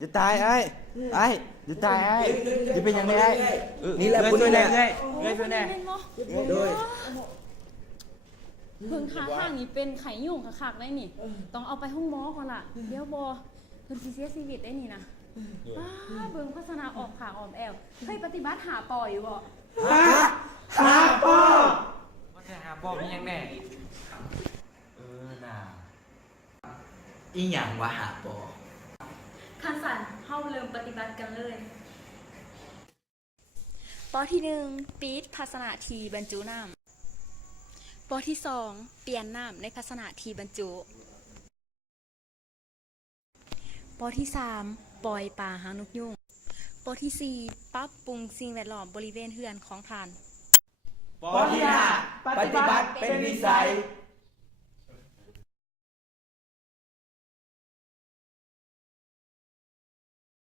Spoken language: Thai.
จะตายไอ้จะตายไอ้จะเป็นยังไงไอ้นี่แหละคุณนี่แหละ เงยช่วยแน่ โดย เพิ่งขาข้างนี้เป็นไข่ยุ่งคักๆได้นี่ ต้องเอาไปห้องหมอก่อนล่ะ เดี๋ยวบอเพิ่นสิเสียชีวิตได้นี่นะเบิ่งโฆษณาออกขางออมแอวเคยปฏิบัติหาปออยู่บ่ หาพ่อ ว่าจะหาป้อมยังแน่น่า อีหยังวะหาปอ คันสันเฮาเริ่มปฏิบัติกันเลย ปอที่1ปี๊ดภาชนะทีบรรจุน้ำปอที่2เปลี่ยนน้ำในภาชนะทีบรรจุปอที่3ปล่อยปลาหางนกยุงปอที่4ปรับปรุงสิ่งแวดล้อมบริเวณเฮือนของท่าน ปอที่ห้าปฏิบัติเป็นวิสัย